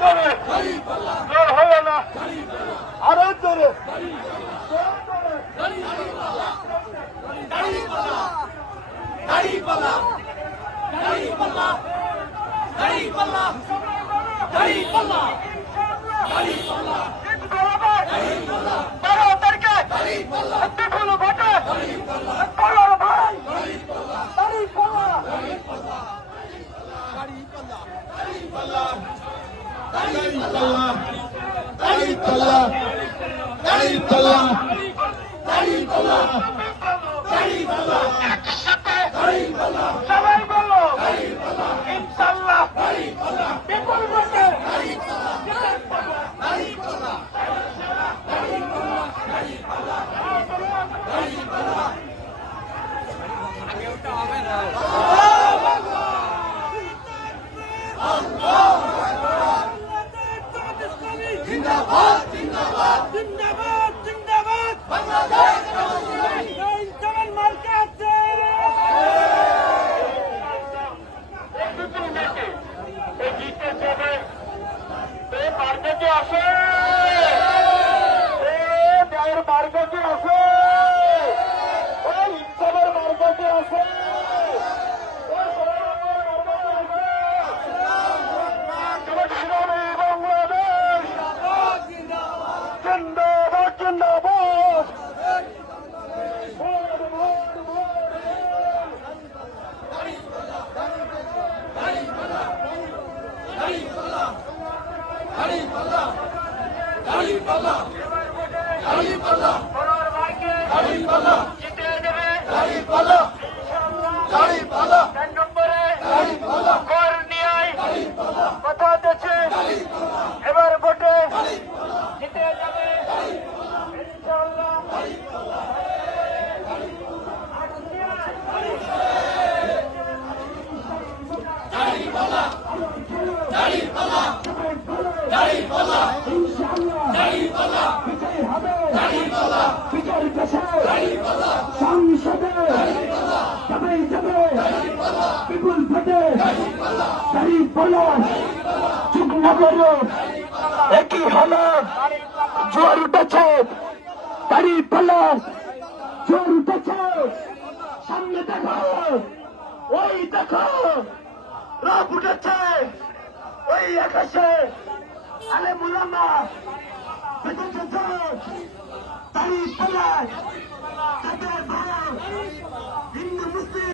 জোরে জোর হবে না আরও জোরে দাড়ি পাল্লা দাড়ি পাল্লা সবাই আসে বড়র বলো চুপ একই হালাত, জোয়ার উঠেছে দাঁড়িয়ে বলো জোয়ার উঠেছে। সামনে দেখো, ওই দেখো, রব উঠেছে, ওই আকাশে। আলে মুলামা বেঁচেছে দাঁড়িয়ে বলো তাদের